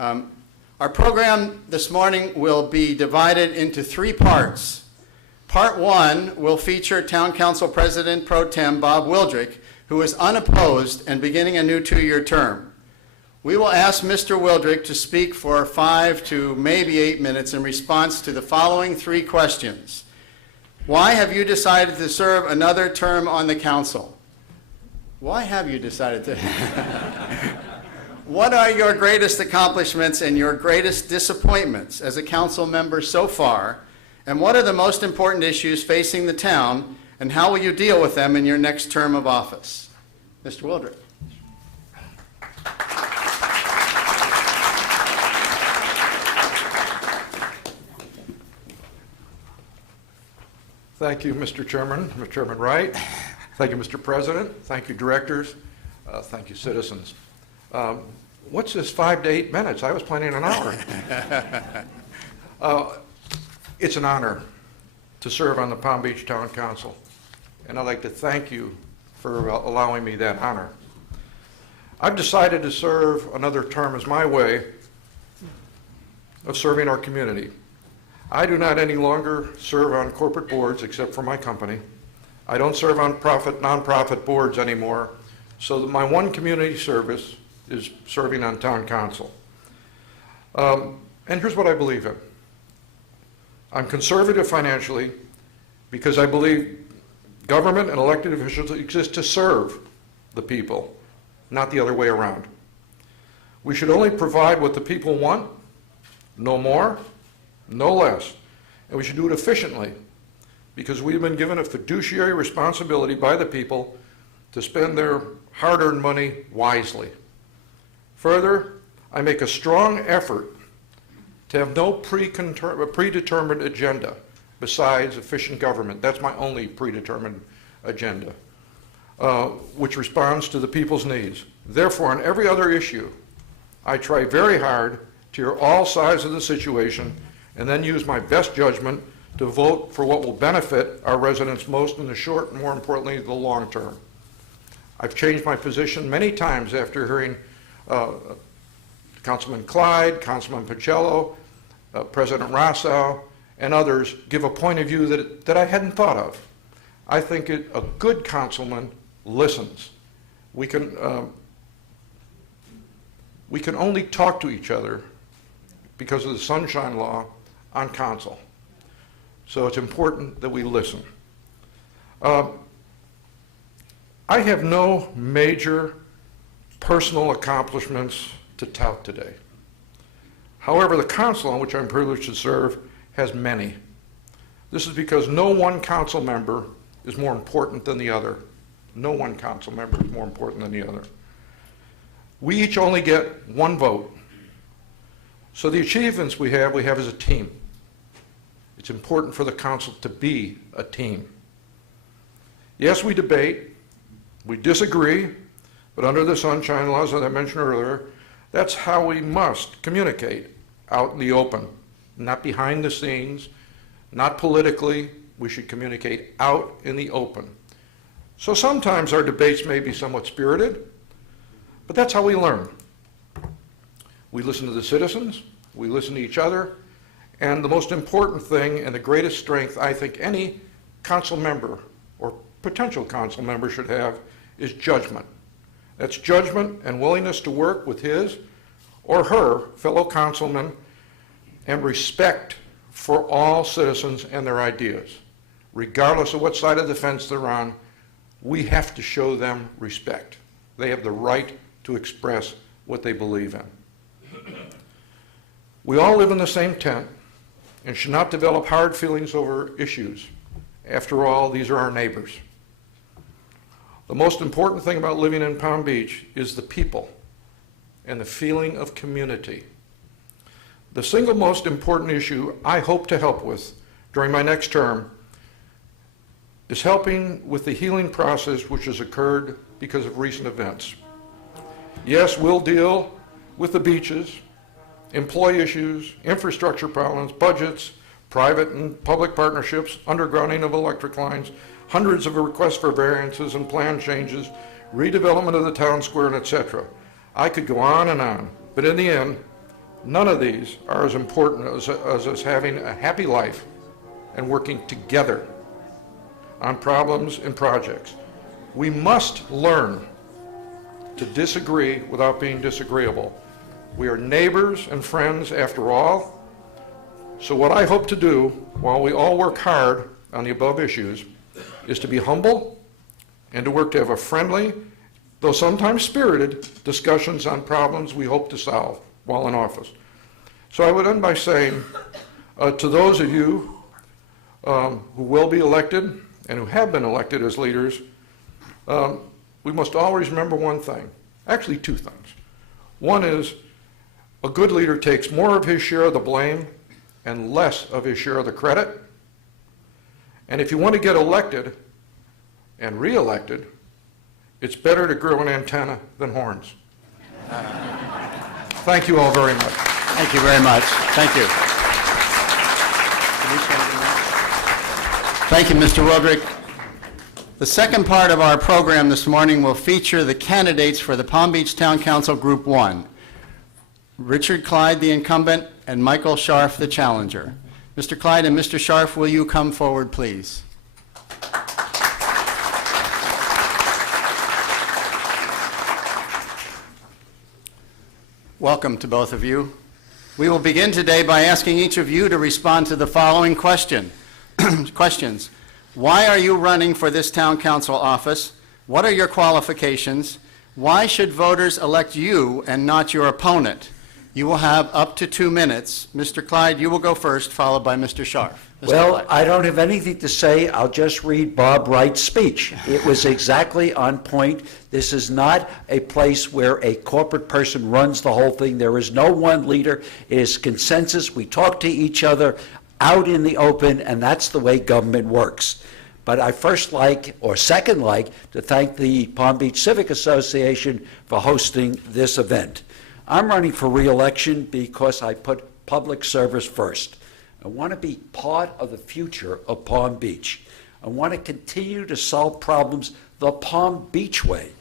Our program this morning will be divided into 3 parts. Part 1 will feature Town Council President Pro Tem Bob Wildrick, who is unopposed and beginning a new 2-year term. We will ask Mr. Wildrick to speak for 5 to maybe 8 minutes in response to the following 3 questions. Why have you decided to serve another term on the council? Why have you decided to? What are your greatest accomplishments and your greatest disappointments as a council member so far? And what are the most important issues facing the town, and how will you deal with them in your next term of office? Mr. Wildrick. Thank you, Mr. Chairman, Mr. Chairman Wright. Thank you, Mr. President. Thank you, directors. Thank you, citizens. What's this 5 to 8 minutes? I was planning an hour. It's an honor to serve on the Palm Beach Town Council, and I'd like to thank you for allowing me that honor. I've decided to serve another term as my way of serving our community. I do not any longer serve on corporate boards except for my company. I don't serve on nonprofit boards anymore, so my one community service is serving on town council. And here's what I believe in. I'm conservative financially because I believe government and elected officials exist to serve the people, not the other way around. We should only provide what the people want, no more, no less. And we should do it efficiently because we've been given a fiduciary responsibility by the people to spend their hard-earned money wisely. Further, I make a strong effort to have no predetermined agenda besides efficient government. That's my only predetermined agenda, which responds to the people's needs. Therefore, on every other issue, I try very hard to hear all sides of the situation and then use my best judgment to vote for what will benefit our residents most in the short and, more importantly, the long term. I've changed my position many times after hearing Councilman Clyde, Councilman Pacello, President Rousseau, and others give a point of view that I hadn't thought of. I think a good councilman listens. We can only talk to each other because of the Sunshine Law on council. So it's important that we listen. I have no major personal accomplishments to tout today. However, the council on which I'm privileged to serve has many. This is because no one council member is more important than the other. No one council member is more important than the other. We each only get one vote. So the achievements we have as a team. It's important for the council to be a team. Yes, we debate, we disagree, but under the Sunshine Laws, as I mentioned earlier, that's how we must communicate out in the open, not behind the scenes, not politically. We should communicate out in the open. So sometimes our debates may be somewhat spirited, but that's how we learn. We listen to the citizens, we listen to each other, and the most important thing and the greatest strength I think any council member or potential council member should have is judgment. That's judgment and willingness to work with his or her fellow councilmen and respect for all citizens and their ideas. Regardless of what side of the fence they're on, we have to show them respect. They have the right to express what they believe in. We all live in the same tent and should not develop hard feelings over issues. After all, these are our neighbors. The most important thing about living in Palm Beach is the people and the feeling of community. The single most important issue I hope to help with during my next term is helping with the healing process which has occurred because of recent events. Yes, we'll deal with the beaches, employee issues, infrastructure problems, budgets, private and public partnerships, undergrounding of electric lines, hundreds of requests for variances and plan changes, redevelopment of the town square, and etc. I could go on, but in the end, None of these are as important as us having a happy life and working together on problems and projects. We must learn to disagree without being disagreeable. We are neighbors and friends after all. So what I hope to do while we all work hard on the above issues is to be humble and to work to have a friendly, though sometimes spirited, discussions on problems we hope to solve while in office. So I would end by saying to those of you who will be elected and who have been elected as leaders, we must always remember one thing, actually two things. One is a good leader takes more of his share of the blame and less of his share of the credit. And if you want to get elected and re-elected, it's better to grow an antenna than horns. Thank you all very much. Thank you very much. Thank you. Thank you, Mr. Wildrick. The second part of our program this morning will feature the candidates for the Palm Beach Town Council Group 1. Richard Clyde, the incumbent, and Michael Scharf, the challenger. Mr. Clyde and Mr. Scharf, will you come forward, please? Welcome to both of you. We will begin today by asking each of you to respond to the following questions. Why are you running for this town council office? What are your qualifications? Why should voters elect you and not your opponent? You will have up to 2 minutes. Mr. Clyde, you will go first, followed by Mr. Scharf. Well, Clyde. I don't have anything to say. I'll just read Bob Wright's speech. It was exactly on point. This is not a place where a corporate person runs the whole thing. There is no one leader. It is consensus. We talk to each other out in the open, and that's the way government works. But I second like to thank the Palm Beach Civic Association for hosting this event. I'm running for re-election because I put public service first. I want to be part of the future of Palm Beach. I want to continue to solve problems the Palm Beach way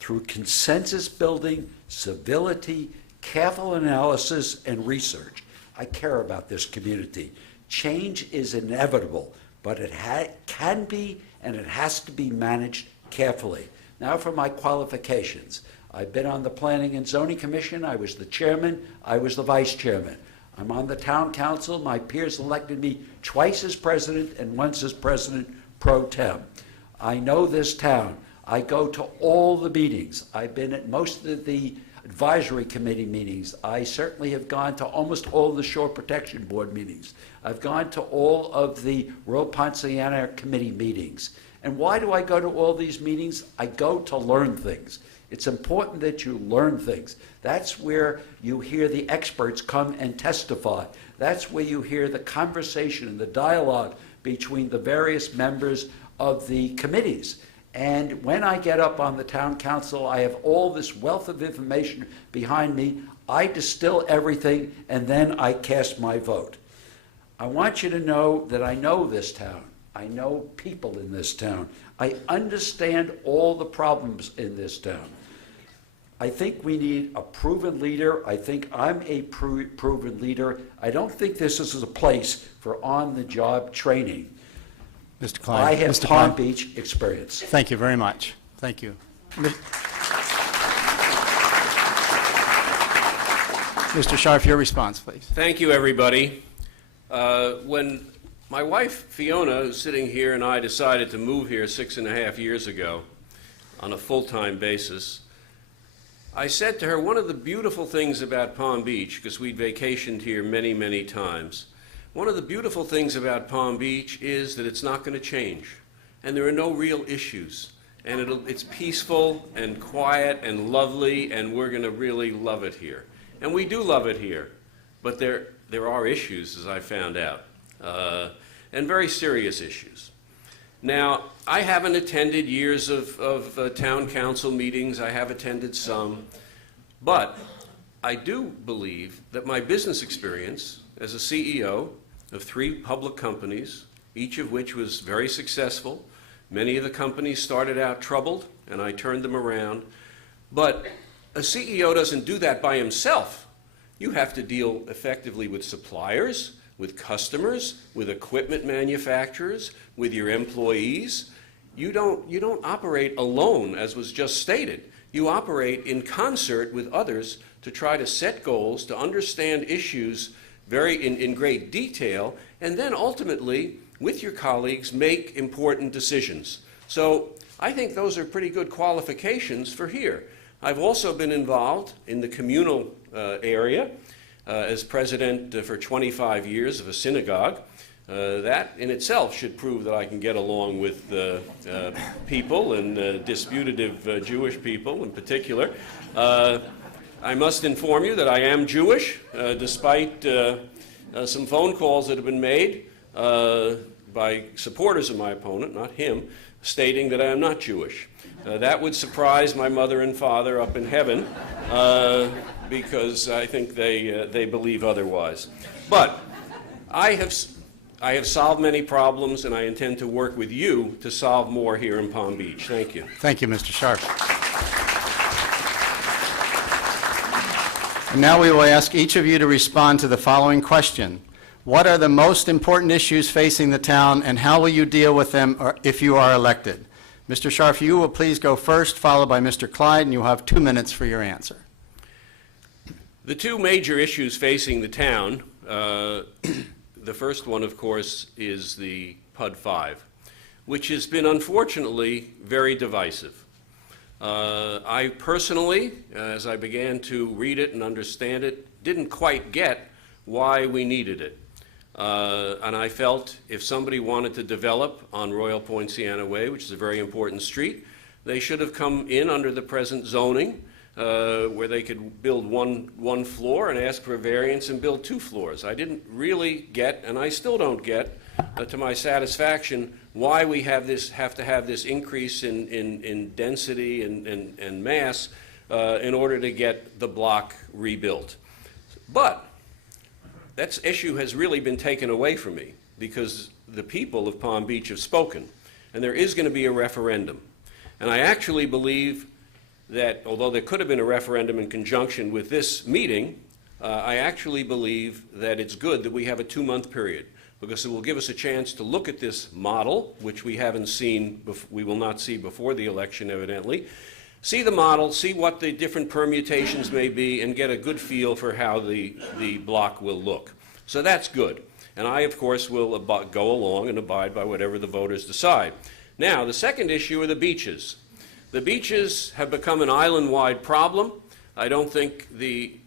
through consensus building, civility, careful analysis, and research. I care about this community. Change is inevitable, but it can be and it has to be managed carefully. Now for my qualifications. I've been on the Planning and Zoning Commission. I was the chairman. I was the vice chairman. I'm on the town council. My peers elected me twice as president and once as president pro tem. I know this town. I go to all the meetings. I've been at most of the advisory committee meetings. I certainly have gone to almost all the Shore Protection Board meetings. I've gone to all of the Rural Ponciana Committee meetings. And why do I go to all these meetings? I go to learn things. It's important that you learn things. That's where you hear the experts come and testify. That's where you hear the conversation and the dialogue between the various members of the committees. And when I get up on the town council, I have all this wealth of information behind me. I distill everything, and then I cast my vote. I want you to know that I know this town. I know people in this town. I understand all the problems in this town. I think we need a proven leader. I think I'm a proven leader. I don't think this is a place for on-the-job training. Mr. Clyde. I have Mr. Palm Clyde. Beach experience. Thank you very much. Thank you. Mr. Scharf, your response, please. Thank you, everybody. When my wife, Fiona, who's sitting here, and I decided to move here 6.5 years ago on a full-time basis, I said to her, one of the beautiful things about Palm Beach, because we'd vacationed here many, many times, one of the beautiful things about Palm Beach is that it's not going to change, and there are no real issues, and it's peaceful and quiet and lovely, and we're going to really love it here. And we do love it here, but there are issues, as I found out, and very serious issues. Now, I haven't attended years of town council meetings. I have attended some, but I do believe that my business experience as a CEO of 3 public companies, each of which was very successful. Many of the companies started out troubled, and I turned them around. But a CEO doesn't do that by himself. You have to deal effectively with suppliers, with customers, with equipment manufacturers, with your employees. You don't operate alone, as was just stated. You operate in concert with others to try to set goals, to understand issues in great detail, and then ultimately, with your colleagues, make important decisions. So I think those are pretty good qualifications for here. I've also been involved in the communal area as president for 25 years of a synagogue. That in itself should prove that I can get along with people, and disputative Jewish people in particular. I must inform you that I am Jewish, despite some phone calls that have been made by supporters of my opponent, not him, stating that I am not Jewish. That would surprise my mother and father up in heaven, because I think they believe otherwise. But I have solved many problems, and I intend to work with you to solve more here in Palm Beach. Thank you. Thank you, Mr. Sharp. And now we will ask each of you to respond to the following question. What are the most important issues facing the town, and how will you deal with them if you are elected? Mr. Sharp, you will please go first, followed by Mr. Clyde, and you'll have 2 minutes for your answer. The two major issues facing the town, the first one, of course, is the PUD 5, which has been unfortunately very divisive. I personally, as I began to read it and understand it, didn't quite get why we needed it. And I felt if somebody wanted to develop on Royal Point Sienna Way, which is a very important street, they should have come in under the present zoning, where they could build one floor and ask for a variance and build 2 floors. I didn't really get, and I still don't get, to my satisfaction, why we have to have this increase in density and mass in order to get the block rebuilt. But that issue has really been taken away from me, because the people of Palm Beach have spoken, and there is going to be a referendum. And I actually believe that, although there could have been a referendum in conjunction with this meeting, I actually believe that it's good that we have a 2-month period, because it will give us a chance to look at this model, which we haven't seen, we will not see before the election evidently, see the model, see what the different permutations may be, and get a good feel for how the block will look. So that's good. And I, of course, will go along and abide by whatever the voters decide. Now, the second issue are the beaches. The beaches have become an island-wide problem. I don't think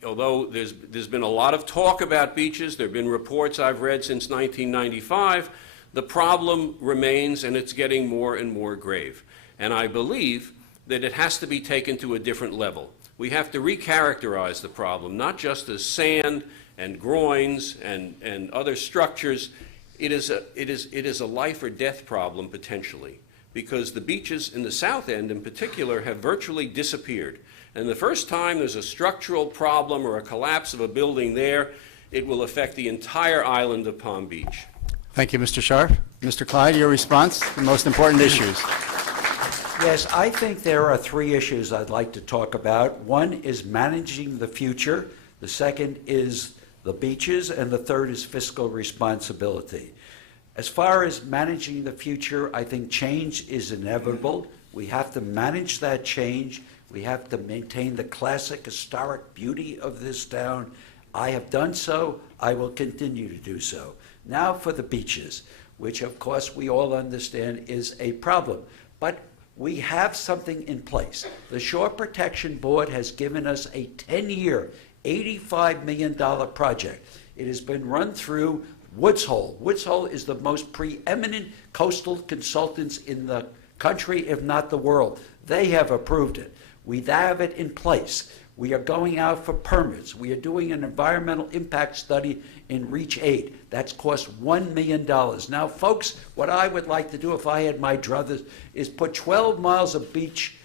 although there's been a lot of talk about beaches, there have been reports I've read since 1995, the problem remains, and it's getting more and more grave. And I believe that it has to be taken to a different level. We have to recharacterize the problem, not just as sand and groins and other structures. It is a life or death problem potentially, because the beaches in the South End in particular have virtually disappeared. And the first time there's a structural problem or a collapse of a building there, it will affect the entire island of Palm Beach. Thank you, Mr. Sharp. Mr. Clyde, your response, the most important issues. Yes, I think there are 3 issues I'd like to talk about. One is managing the future, the second is the beaches, and the third is fiscal responsibility. As far as managing the future, I think change is inevitable. We have to manage that change. We have to maintain the classic historic beauty of this town. I have done so. I will continue to do so. Now for the beaches, which of course we all understand is a problem. But we have something in place. The Shore Protection Board has given us a 10-year, $85 million project. It has been run through Woods Hole. Woods Hole is the most preeminent coastal consultants in the country, if not the world. They have approved it. We have it in place. We are going out for permits. We are doing an environmental impact study in Reach 8. That's cost $1 million. Now, folks, what I would like to do if I had my druthers is put 12 miles of beach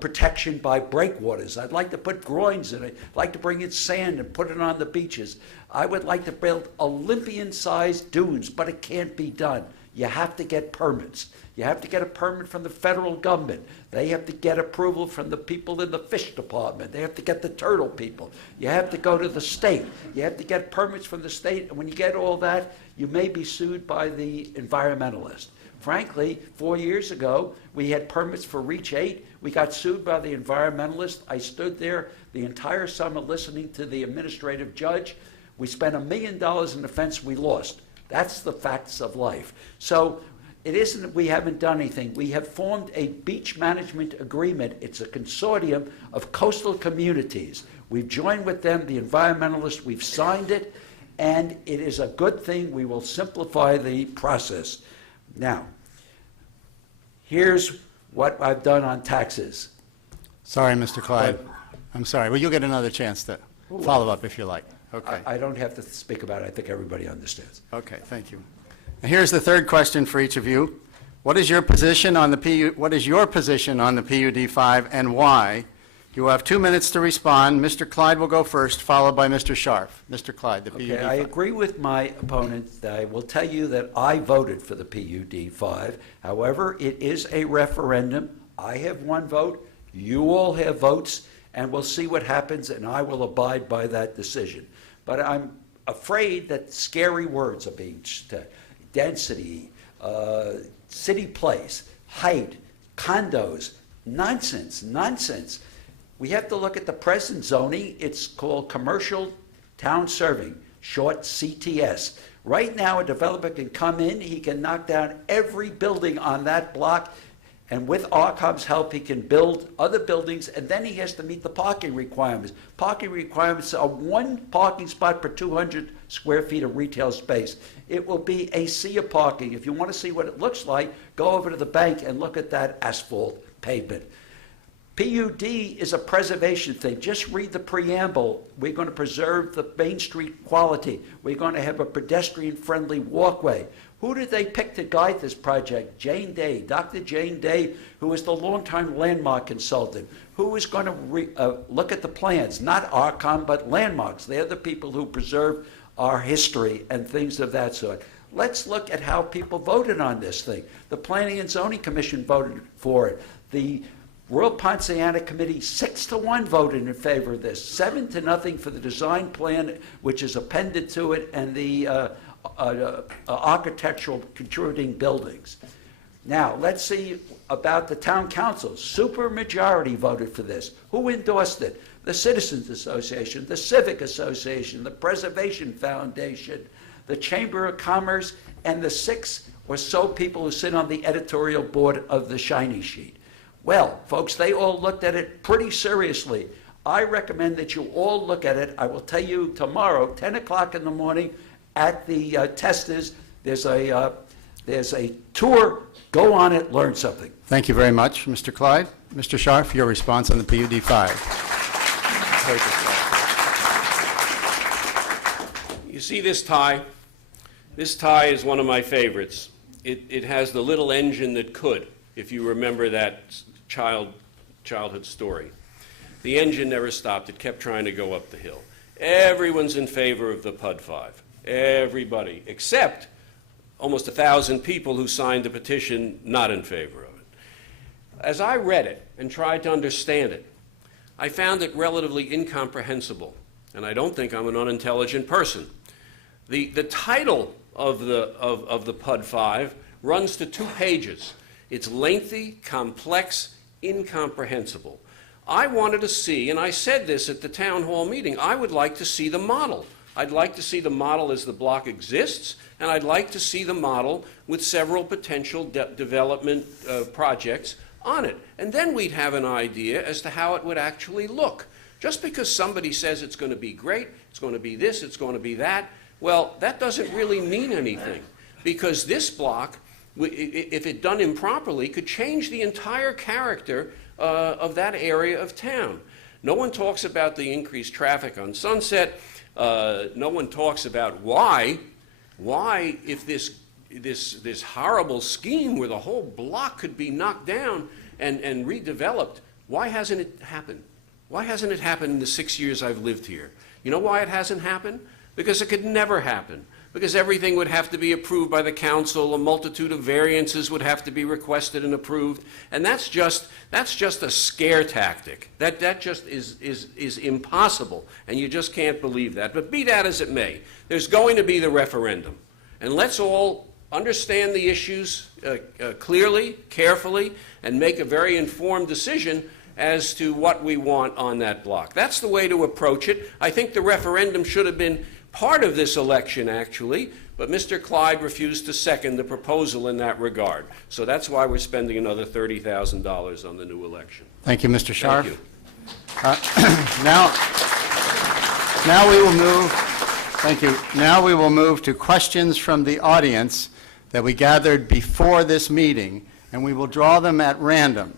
protection by breakwaters. I'd like to put groins in it. I'd like to bring in sand and put it on the beaches. I would like to build Olympian-sized dunes, but it can't be done. you have to get permits. You have to get a permit from the federal government. They have to get approval from the people in the fish department. They have to get the turtle people. You have to go to the state. You have to get permits from the state. And when you get all that, you may be sued by the environmentalist. Frankly, 4 years ago, we had permits for Reach 8. We got sued by the environmentalist. I stood there the entire summer listening to the administrative judge. We spent $1 million in defense. We lost. That's the facts of life. So it isn't that we haven't done anything. We have formed a beach management agreement. It's a consortium of coastal communities. We've joined with them, the environmentalists. We've signed it, and it is a good thing. We will simplify the process. Now, here's what I've done on taxes. Sorry, Mr. Clyde. I'm sorry. Well, you'll get another chance to follow up if you like. Okay. I don't have to speak about it. I think everybody understands. Okay, thank you. And here's the third question for each of you. What is your position on the PUD 5 and why? You will have 2 minutes to respond. Mr. Clyde will go first, followed by Mr. Scharf. Mr. Clyde, the PUD 5. Okay, I agree with my opponent. I will tell you that I voted for the PUD 5. However, it is a referendum. I have one vote. You all have votes, and we'll see what happens, and I will abide by that decision. But I'm afraid that scary words are being said. Density, city place, height, condos, nonsense, nonsense. We have to look at the present zoning. It's called commercial town serving, short CTS. Right now, a developer can come in, he can knock down every building on that block, and with ARCOM's help, he can build other buildings, and then he has to meet the parking requirements. Parking requirements are 1 parking spot per 200 square feet of retail space. It will be a sea of parking. If you want to see what it looks like, go over to the bank and look at that asphalt pavement. PUD is a preservation thing. Just read the preamble. We're going to preserve the Main Street quality. We're going to have a pedestrian-friendly walkway. Who did they pick to guide this project? Jane Day, Dr. Jane Day, who is the longtime landmark consultant. Who is going to look at the plans? Not ARCOM, but landmarks. They're the people who preserve our history and things of that sort. Let's look at how people voted on this thing. The Planning and Zoning Commission voted for it. The Royal Ponciana Committee 6-1 voted in favor of this, 7-0 for the design plan, which is appended to it, and the architectural contributing buildings. Now, let's see about the town council. Supermajority voted for this. Who endorsed it? The Citizens Association, the Civic Association, the Preservation Foundation, the Chamber of Commerce, and the 6 or so people who sit on the editorial board of the Shiny Sheet. Well, folks, they all looked at it pretty seriously. I recommend that you all look at it. I will tell you tomorrow, 10 o'clock in the morning, at the testers, there's a tour. Go on it, learn something. Thank you very much, Mr. Clyde. Mr. Scharf, your response on the PUD 5. You see this tie? This tie is one of my favorites. It has the little engine that could, if you remember that childhood story. The engine never stopped. It kept trying to go up the hill. Everyone's in favor of the PUD 5. Everybody, except almost 1,000 people who signed the petition not in favor of it. As I read it and tried to understand it, I found it relatively incomprehensible, and I don't think I'm an unintelligent person. The title of the PUD 5 runs to 2 pages. It's lengthy, complex, incomprehensible. I wanted to see, and I said this at the town hall meeting, I would like to see the model. I'd like to see the model as the block exists, and I'd like to see the model with several potential development projects on it. And then we'd have an idea as to how it would actually look. Just because somebody says it's going to be great, it's going to be this, it's going to be that, well, that doesn't really mean anything. Because this block, if it done improperly, could change the entire character of that area of town. No one talks about the increased traffic on Sunset. No one talks about why if this horrible scheme where the whole block could be knocked down and redeveloped, why hasn't it happened? Why hasn't it happened in the 6 years I've lived here? You know why it hasn't happened? Because it could never happen. because everything would have to be approved by the council, a multitude of variances would have to be requested and approved, and that's just a scare tactic. That just is impossible, and you just can't believe that. But be that as it may, there's going to be the referendum, and let's all understand the issues clearly, carefully, and make a very informed decision as to what we want on that block. That's the way to approach it. I think the referendum should have been part of this election, actually, but Mr. Clyde refused to second the proposal in that regard. So that's why we're spending another $30,000 on the new election. Thank you, Mr. Scharf. Thank you. Now we will move, thank you. Now we will move to questions from the audience that we gathered before this meeting, and we will draw them at random.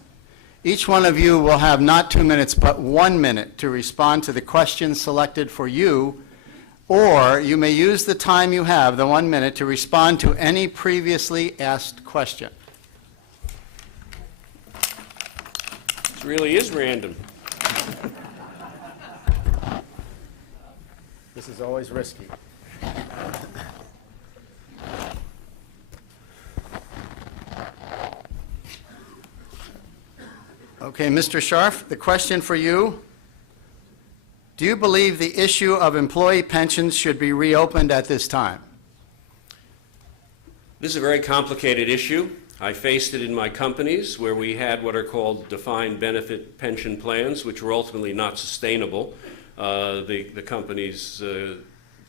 Each one of you will have not 2 minutes, but 1 minute to respond to the questions selected for you, or you may use the time you have, the 1 minute, to respond to any previously asked question. This really is random. This is always risky. Okay, Mr. Scharf, the question for you. Do you believe the issue of employee pensions should be reopened at this time? This is a very complicated issue. I faced it in my companies where we had what are called defined benefit pension plans, which were ultimately not sustainable. The companies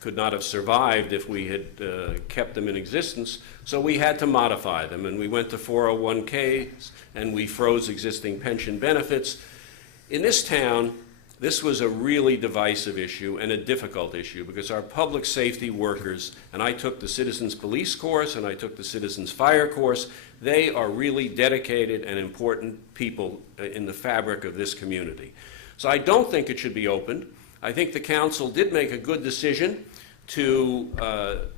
could not have survived if we had kept them in existence, so we had to modify them, and we went to 401ks and we froze existing pension benefits. In this town, this was a really divisive issue and a difficult issue because our public safety workers, and I took the Citizens Police course and I took the Citizens Fire course, they are really dedicated and important people in the fabric of this community. So I don't think it should be opened. I think the council did make a good decision to,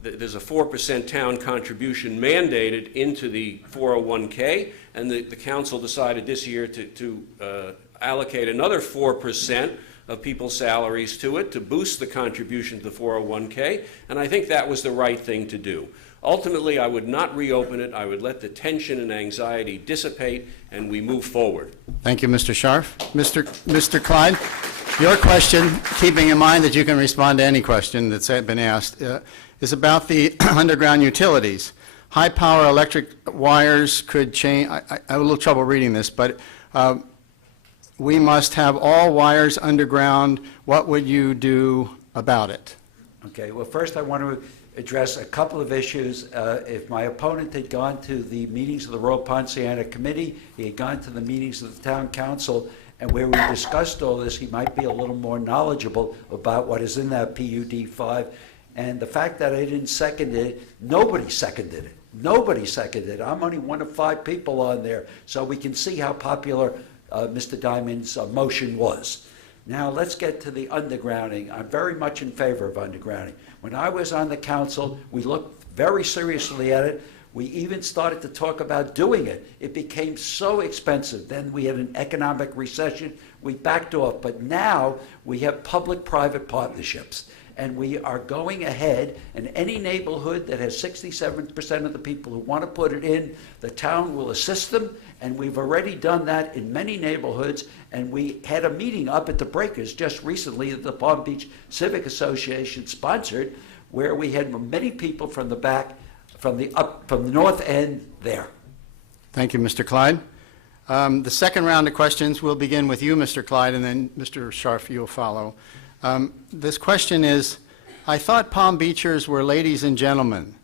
there's a 4% town contribution mandated into the 401k, and the council decided this year to allocate another 4% of people's salaries to it to boost the contribution to the 401k, and I think that was the right thing to do. Ultimately, I would not reopen it. I would let the tension and anxiety dissipate, and we move forward. Thank you, Mr. Scharf. Mr. Clyde, your question, keeping in mind that you can respond to any question that's been asked, is about the underground utilities. High-power electric wires could change. I have a little trouble reading this, but we must have all wires underground. What would you do about it? Okay, well, first I want to address a couple of issues. If my opponent had gone to the meetings of the Royal Ponciana Committee, he had gone to the meetings of the Town Council, and where we discussed all this, he might be a little more knowledgeable about what is in that PUD 5. And the fact that I didn't second it, nobody seconded it. Nobody seconded it. I'm only one of 5 people on there, so we can see how popular Mr. Diamond's motion was. Now let's get to the undergrounding. I'm very much in favor of undergrounding. When I was on the council, we looked very seriously at it. We even started to talk about doing it. It became so expensive. Then we had an economic recession. We backed off. But now we have public-private partnerships. And we are going ahead, and any neighborhood that has 67% of the people who want to put it in, the town will assist them, and we've already done that in many neighborhoods, and we had a meeting up at the Breakers just recently that the Palm Beach Civic Association sponsored, where we had many people from the back, from the north end there. Thank you, Mr. Clyde. The second round of questions will begin with you, Mr. Clyde, and then Mr. Scharf, you'll follow. This question is, I thought Palm Beachers were ladies and gentlemen.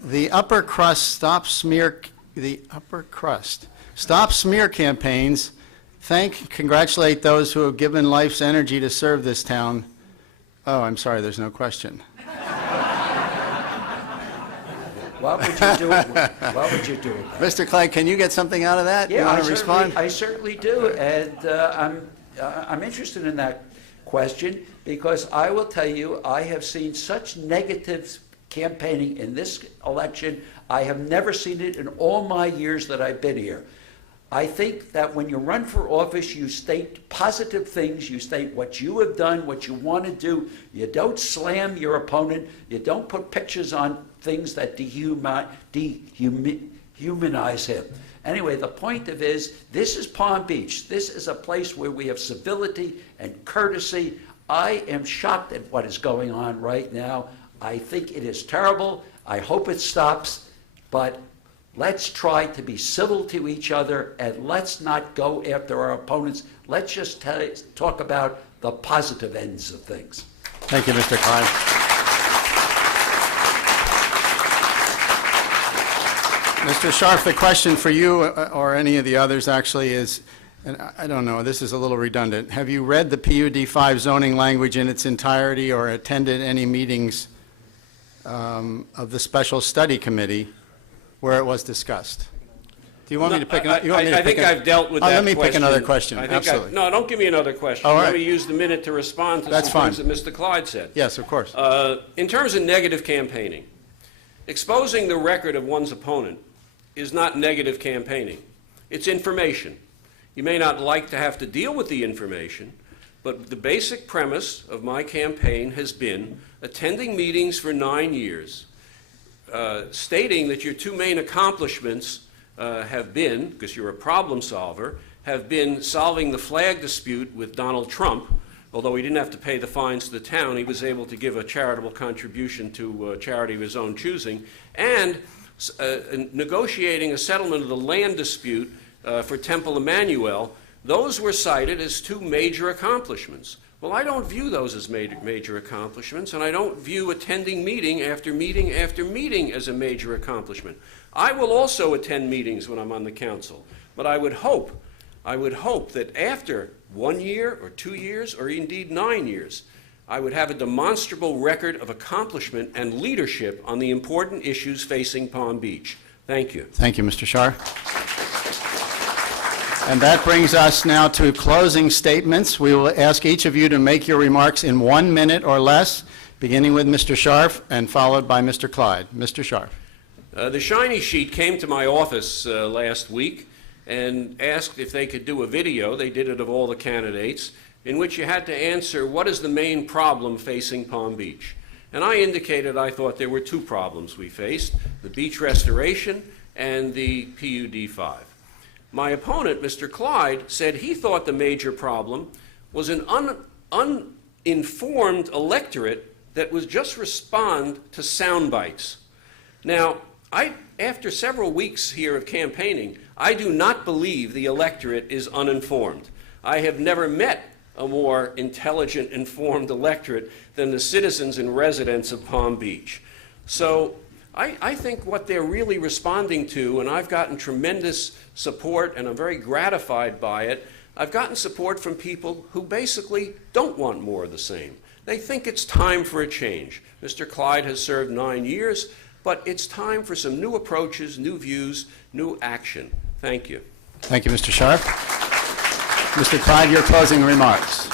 The upper crust stop smear campaigns. Congratulate those who have given life's energy to serve this town. Oh, I'm sorry, there's no question. What would you do? What would you do? Mr. Clyde, can you get something out of that? Yeah, you want to respond? I certainly do, and I'm interested in that question because I will tell you I have seen such negative campaigning in this election. I have never seen it in all my years that I've been here. I think that when you run for office, you state positive things, you state what you have done, what you want to do. You don't slam your opponent. You don't put pictures on things that dehumanize him. Anyway, the point of is, this is Palm Beach. This is a place where we have civility and courtesy. I am shocked at what is going on right now. I think it is terrible. I hope it stops, but let's try to be civil to each other, and let's not go after our opponents. Let's just talk about the positive ends of things. Thank you, Mr. Klein. Mr. Scharf, the question for you, or any of the others actually, is, and I don't know, this is a little redundant. Have you read the PUD5 zoning language in its entirety or attended any meetings of the Special Study Committee where it was discussed? Do you want me to pick another? I think I've dealt with that Let me question. pick another question, absolutely. No, don't give me another question. All right. Let me use the minute to respond to That's some things fine. that Mr. Clyde said. Yes, of course. In terms of negative campaigning, exposing the record of one's opponent is not negative campaigning. It's information. You may not like to have to deal with the information, but the basic premise of my campaign has been attending meetings for 9 years, stating that your two main accomplishments have been, because you're a problem solver, have been solving the flag dispute with Donald Trump. Although he didn't have to pay the fines to the town, he was able to give a charitable contribution to a charity of his own choosing, and negotiating a settlement of the land dispute for Temple Emmanuel. Those were cited as two major accomplishments. Well, I don't view those as major accomplishments, and I don't view attending meeting after meeting after meeting as a major accomplishment. I will also attend meetings when I'm on the council, but I would hope that after 1 year or 2 years or indeed 9 years, I would have a demonstrable record of accomplishment and leadership on the important issues facing Palm Beach. Thank you. Thank you, Mr. Scharf. And that brings us now to closing statements. We will ask each of you to make your remarks in 1 minute or less, beginning with Mr. Scharf and followed by Mr. Clyde. Mr. Scharf. The shiny sheet came to my office last week and asked if they could do a video. They did it of all the candidates, in which you had to answer what is the main problem facing Palm Beach. And I indicated I thought there were two problems we faced, the beach restoration and the PUD5. My opponent, Mr. Clyde, said he thought the major problem was an uninformed electorate that would just respond to sound bites. Now, after several weeks here of campaigning, I do not believe the electorate is uninformed. I have never met a more intelligent, informed electorate than the citizens and residents of Palm Beach. So I think what they're really responding to, and I've gotten tremendous support and I'm very gratified by it, I've gotten support from people who basically don't want more of the same. They think it's time for a change. Mr. Clyde has served 9 years, but it's time for some new approaches, new views, new action. Thank you. Thank you, Mr. Scharf. Mr. Clyde, your closing remarks.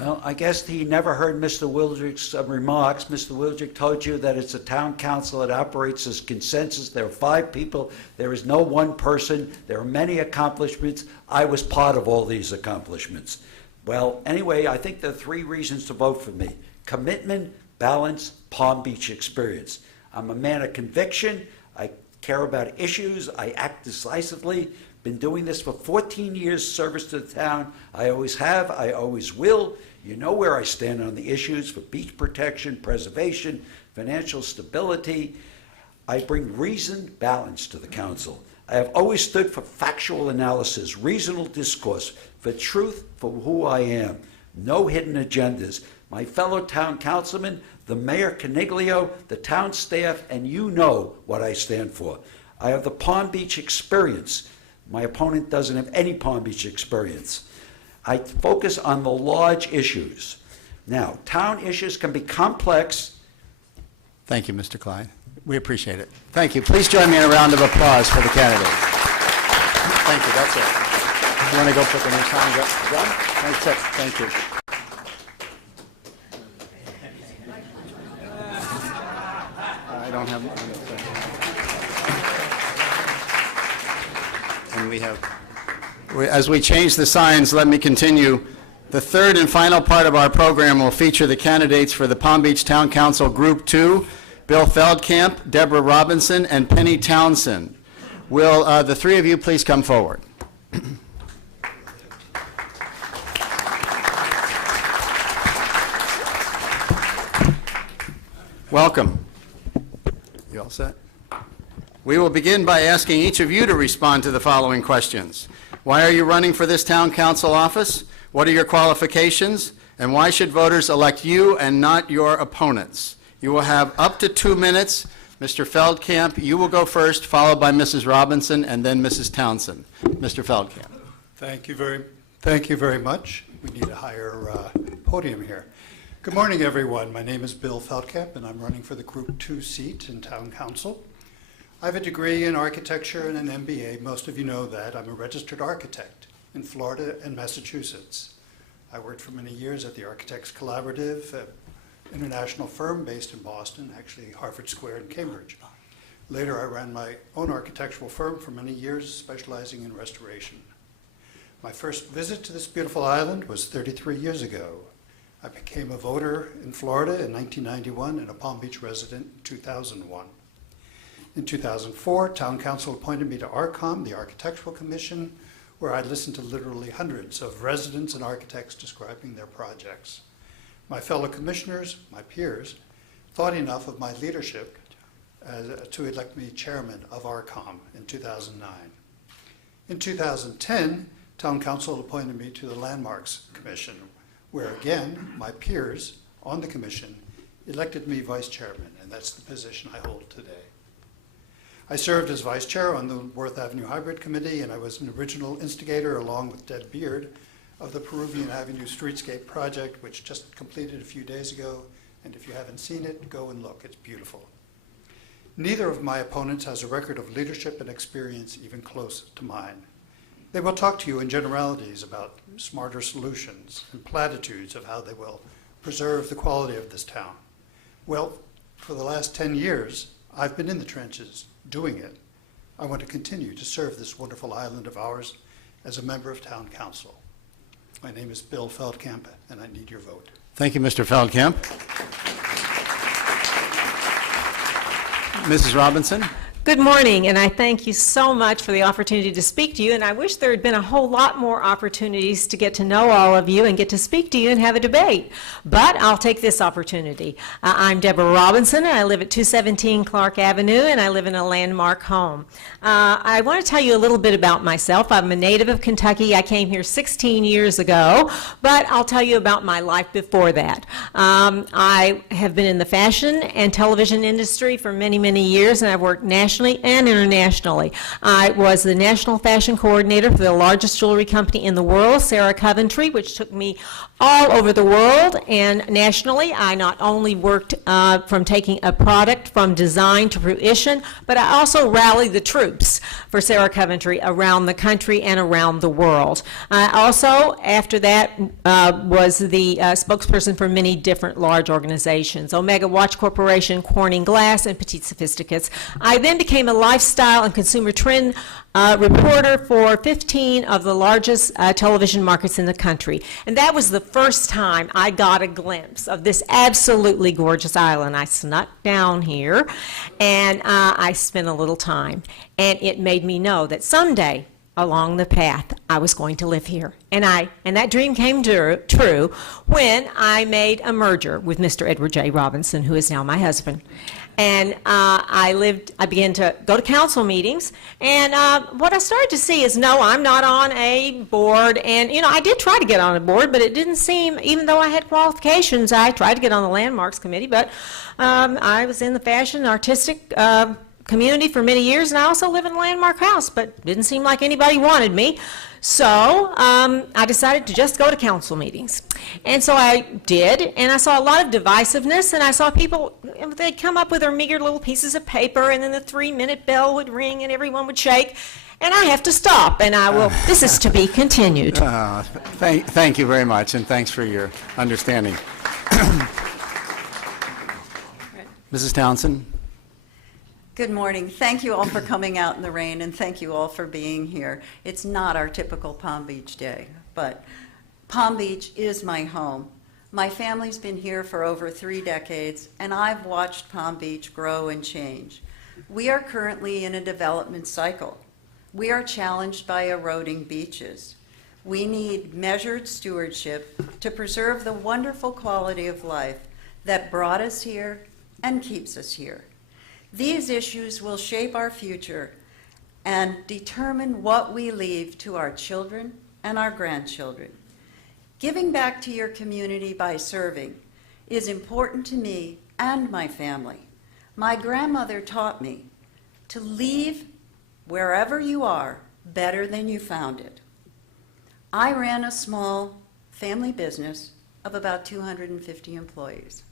Well, I guess he never heard Mr. Wildrick's remarks. Mr. Wildrick told you that it's a town council that operates as consensus. There are 5 people. There is no one person. There are many accomplishments. I was part of all these accomplishments. Well, anyway, I think there are 3 reasons to vote for me: commitment, balance, Palm Beach experience. I'm a man of conviction. I care about issues. I act decisively. Been doing this for 14 years, service to the town. I always have. I always will. You know where I stand on the issues for beach protection, preservation, financial stability. I bring reasoned balance to the council. I have always stood for factual analysis, reasonable discourse, for truth, for who I am. No hidden agendas. My fellow town councilmen, the Mayor Caniglio, the town staff, and you know what I stand for. I have the Palm Beach experience. My opponent doesn't have any Palm Beach experience. I focus on the large issues. Now, town issues can be complex. Thank you, Mr. Clyde. We appreciate it. Thank you. Please join me in a round of applause for the candidates. Thank you. That's it. You want to go put the new signs up? Done? That's it. Thank you. I don't have one. And we have As we change the signs, let me continue. The third and final part of our program will feature the candidates for the Palm Beach Town Council Group 2, Bill Feldkamp, Deborah Robinson, and Penny Townsend. Will the three of you please come forward? Welcome. You all set? We will begin by asking each of you to respond to the following questions. Why are you running for this town council office? What are your qualifications? And why should voters elect you and not your opponents? You will have up to 2 minutes. Mr. Feldkamp, you will go first, followed by Mrs. Robinson, and then Mrs. Townsend. Mr. Feldkamp. Thank you very much. We need a higher podium here. Good morning, everyone. My name is Bill Feldkamp, and I'm running for the Group 2 seat in Town Council. I have a degree in architecture and an MBA. Most of you know that. I'm a registered architect in Florida and Massachusetts. I worked for many years at the Architects Collaborative, an international firm based in Boston, actually Harvard Square in Cambridge. Later, I ran my own architectural firm for many years, specializing in restoration. My first visit to this beautiful island was 33 years ago. I became a voter in Florida in 1991 and a Palm Beach resident in 2001. In 2004, Town Council appointed me to ARCOM, the Architectural Commission, where I listened to literally hundreds of residents and architects describing their projects. My fellow commissioners, my peers, thought enough of my leadership to elect me chairman of ARCOM in 2009. In 2010, Town Council appointed me to the Landmarks Commission, where again, my peers on the commission elected me vice chairman, and that's the position I hold today. I served as vice chair on the Worth Avenue Hybrid Committee, and I was an original instigator, along with Deb Beard, of the Peruvian Avenue Streetscape project, which just completed a few days ago. And if you haven't seen it, go and look. It's beautiful. Neither of my opponents has a record of leadership and experience even close to mine. They will talk to you in generalities about smarter solutions and platitudes of how they will preserve the quality of this town. Well, for the last 10 years, I've been in the trenches doing it. I want to continue to serve this wonderful island of ours as a member of Town Council. My name is Bill Feldkamp, and I need your vote. Thank you, Mr. Feldkamp. Mrs. Robinson? Good morning, and I thank you so much for the opportunity to speak to you, and I wish there had been a whole lot more opportunities to get to know all of you and get to speak to you and have a debate, but I'll take this opportunity. I'm Deborah Robinson, and I live at 217 Clark Avenue, and I live in a landmark home. I want to tell you a little bit about myself. I'm a native of Kentucky. I came here 16 years ago, but I'll tell you about my life before that. I have been in the fashion and television industry for many, many years, and I've worked nationally and internationally. I was the national fashion coordinator for the largest jewelry company in the world, Sarah Coventry, which took me all over the world and nationally. I not only worked from taking a product from design to fruition, but I also rallied the troops for Sarah Coventry around the country and around the world. I also, after that, was the spokesperson for many different large organizations, Omega Watch Corporation, Corning Glass, and Petite Sophisticates. I then became a lifestyle and consumer trend reporter for 15 of the largest television markets in the country. And that was the first time I got a glimpse of this absolutely gorgeous island. I snuck down here and I spent a little time. And it made me know that someday along the path I was going to live here. And that dream came true when I made a merger with Mr. Edward J. Robinson, who is now my husband. And I began to go to council meetings, and what I started to see is, no, I'm not on a board, and I did try to get on a board, but it didn't seem, even though I had qualifications, I tried to get on the Landmarks Committee, but I was in the fashion artistic community for many years, and I also live in a landmark house, but didn't seem like anybody wanted me. So I decided to just go to council meetings. And so I did, and I saw a lot of divisiveness, and I saw people, they'd come up with their meager little pieces of paper, and then the 3-minute bell would ring, and everyone would shake, and I have to stop, and I will, this is to be continued. Thank you very much, and thanks for your understanding. Mrs. Townsend? Good morning. Thank you all for coming out in the rain, and thank you all for being here. It's not our typical Palm Beach day, but Palm Beach is my home. My family's been here for over 3 decades, and I've watched Palm Beach grow and change. We are currently in a development cycle. We are challenged by eroding beaches. We need measured stewardship to preserve the wonderful quality of life that brought us here and keeps us here. These issues will shape our future and determine what we leave to our children and our grandchildren. Giving back to your community by serving is important to me and my family. My grandmother taught me to leave wherever you are better than you found it. I ran a small family business of about 250 employees.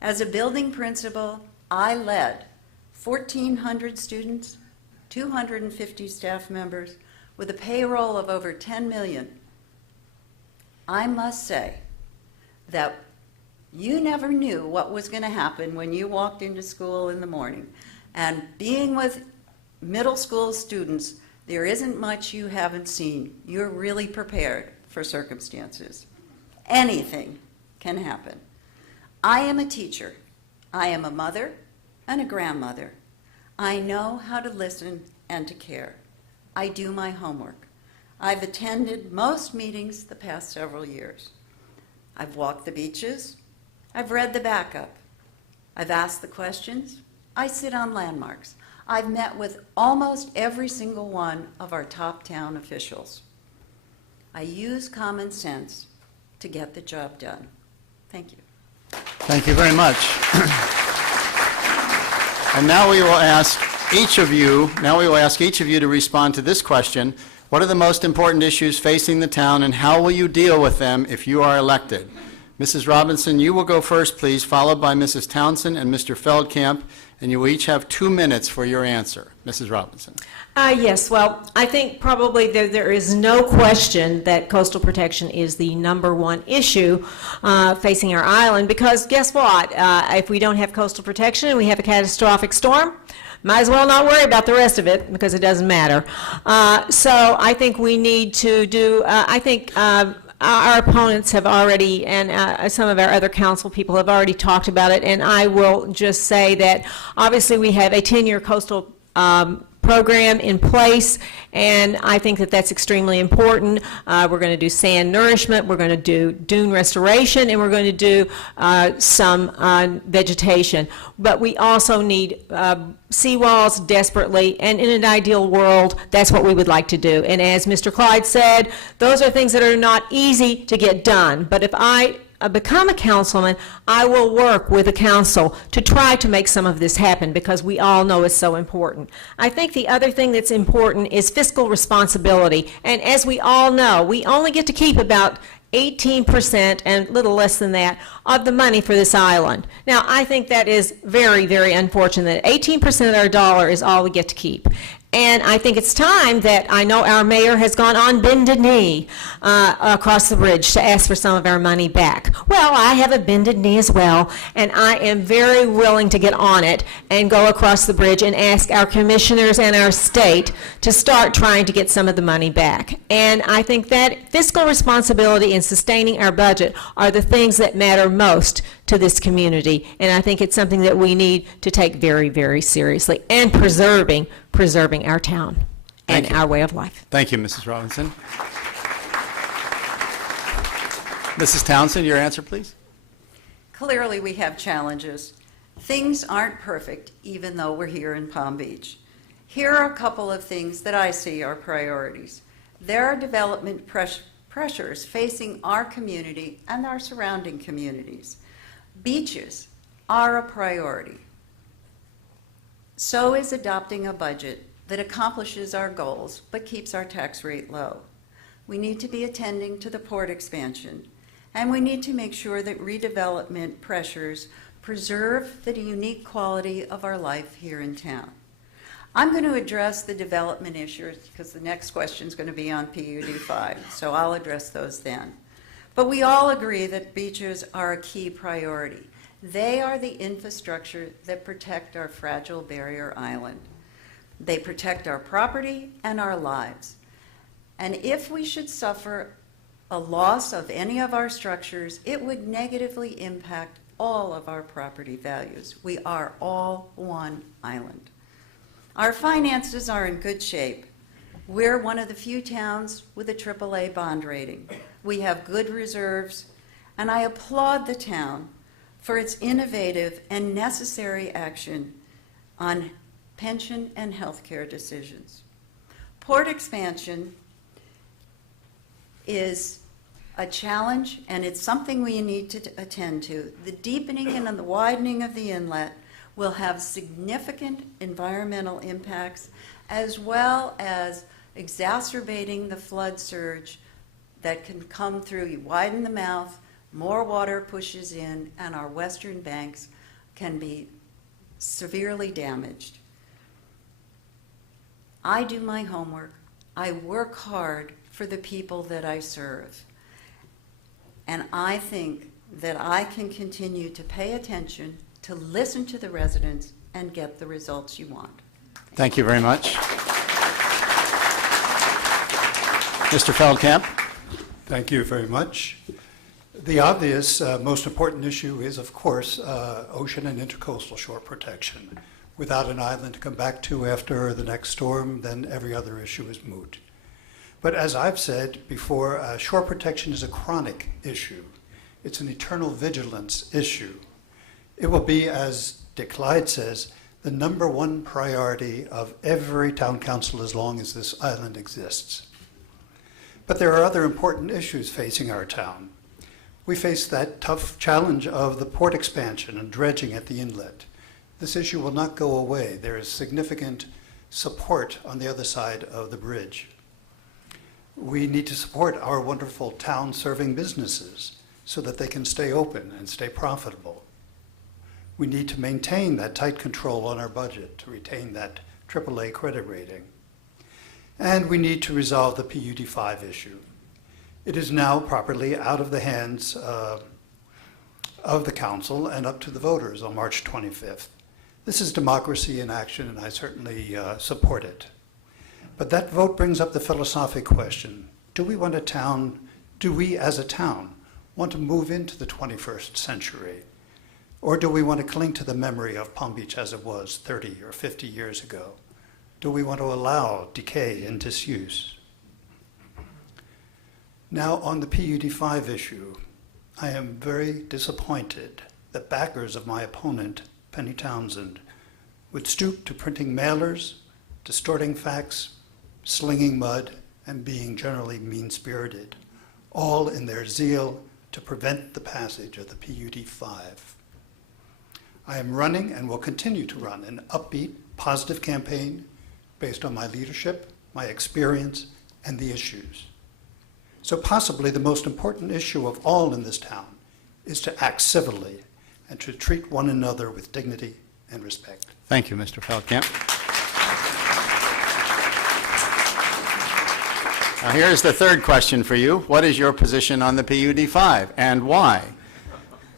As a building principal, I led 1,400 students, 250 staff members, with a payroll of over 10 million. I must say that you never knew what was going to happen when you walked into school in the morning. And being with middle school students, there isn't much you haven't seen. You're really prepared for circumstances. Anything can happen. I am a teacher. I am a mother and a grandmother. I know how to listen and to care. I do my homework. I've attended most meetings the past several years. I've walked the beaches. I've read the backup. I've asked the questions. I sit on landmarks. I've met with almost every single one of our top town officials. I use common sense to get the job done. Thank you. Thank you very much. And now we will ask each of you to respond to this question. What are the most important issues facing the town, and how will you deal with them if you are elected? Mrs. Robinson, you will go first, please, followed by Mrs. Townsend and Mr. Feldkamp, and you will each have 2 minutes for your answer. Mrs. Robinson. Yes, well, I think probably there is no question that coastal protection is the #1 issue facing our island, because guess what? If we don't have coastal protection and we have a catastrophic storm, might as well not worry about the rest of it, because it doesn't matter. So I think we need to do, our opponents have already, and some of our other council people have already talked about it, and I will just say that obviously we have a 10-year coastal program in place, and I think that that's extremely important. We're going to do sand nourishment, we're going to do dune restoration, and we're going to do some vegetation. But we also need seawalls desperately, and in an ideal world, that's what we would like to do. And as Mr. Clyde said, those are things that are not easy to get done. But if I become a councilman, I will work with the council to try to make some of this happen, because we all know it's so important. I think the other thing that's important is fiscal responsibility. And as we all know, we only get to keep about 18% and little less than that of the money for this island. Now, I think that is very, very unfortunate. 18% of our dollar is all we get to keep. And I think it's time that, I know our mayor has gone on bended knee across the bridge to ask for some of our money back. Well, I have a bended knee as well, and I am very willing to get on it and go across the bridge and ask our commissioners and our state to start trying to get some of the money back. And I think that fiscal responsibility and sustaining our budget are the things that matter most to this community. And I think it's something that we need to take very, very seriously, and preserving our town and our way of life. Thank you, Mrs. Robinson. Mrs. Townsend, your answer, please. Clearly, we have challenges. Things aren't perfect, even though we're here in Palm Beach. Here are a couple of things that I see are priorities. There are development pressures facing our community and our surrounding communities. Beaches are a priority. So is adopting a budget that accomplishes our goals but keeps our tax rate low. We need to be attending to the port expansion, and we need to make sure that redevelopment pressures preserve the unique quality of our life here in town. I'm going to address the development issues because the next question is going to be on PUD 5, so I'll address those then. But we all agree that beaches are a key priority. They are the infrastructure that protect our fragile barrier island. They protect our property and our lives. And if we should suffer a loss of any of our structures, it would negatively impact all of our property values. We are all one island. Our finances are in good shape. We're one of the few towns with a AAA bond rating. We have good reserves, and I applaud the town for its innovative and necessary action on pension and health care decisions. Port expansion is a challenge, and it's something we need to attend to. The deepening and the widening of the inlet will have significant environmental impacts, as well as exacerbating the flood surge that can come through. You widen the mouth, more water pushes in, and our western banks can be severely damaged. I do my homework. I work hard for the people that I serve. And I think that I can continue to pay attention, to listen to the residents, and get the results you want. Thank you very much. Mr. Feldkamp? Thank you very much. The obvious, most important issue is, of course, ocean and intercoastal shore protection. Without an island to come back to after the next storm, then every other issue is moot. But as I've said before, shore protection is a chronic issue. It's an eternal vigilance issue. It will be, as Dick Clyde says, the #1 priority of every town council as long as this island exists. But there are other important issues facing our town. We face that tough challenge of the port expansion and dredging at the inlet. This issue will not go away. There is significant support on the other side of the bridge. We need to support our wonderful town-serving businesses so that they can stay open and stay profitable. We need to maintain that tight control on our budget to retain that AAA credit rating. And we need to resolve the PUD5 issue. It is now properly out of the hands of the council and up to the voters on March 25th. This is democracy in action, and I certainly support it. But that vote brings up the philosophic question: do we as a town want to move into the 21st century? Or do we want to cling to the memory of Palm Beach as it was 30 or 50 years ago? Do we want to allow decay and disuse? Now, on the PUD5 issue, I am very disappointed that backers of my opponent, Penny Townsend, would stoop to printing mailers, distorting facts, slinging mud, and being generally mean-spirited, all in their zeal to prevent the passage of the PUD5. I am running and will continue to run an upbeat, positive campaign based on my leadership, my experience, and the issues. So possibly the most important issue of all in this town is to act civilly and to treat one another with dignity and respect. Thank you, Mr. Feldkamp. Now, here's the third question for you. What is your position on the PUD5 and why?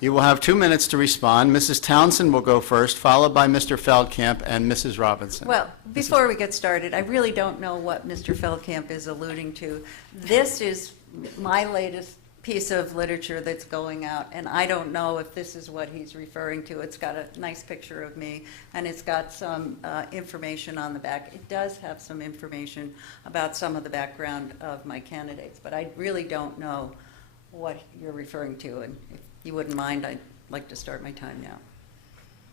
You will have 2 minutes to respond. Mrs. Townsend will go first, followed by Mr. Feldkamp and Mrs. Robinson. Well, before we get started, I really don't know what Mr. Feldkamp is alluding to. This is my latest piece of literature that's going out, and I don't know if this is what he's referring to. It's got a nice picture of me, and it's got some information on the back. It does have some information about some of the background of my candidates, but I really don't know what you're referring to, and if you wouldn't mind, I'd like to start my time now.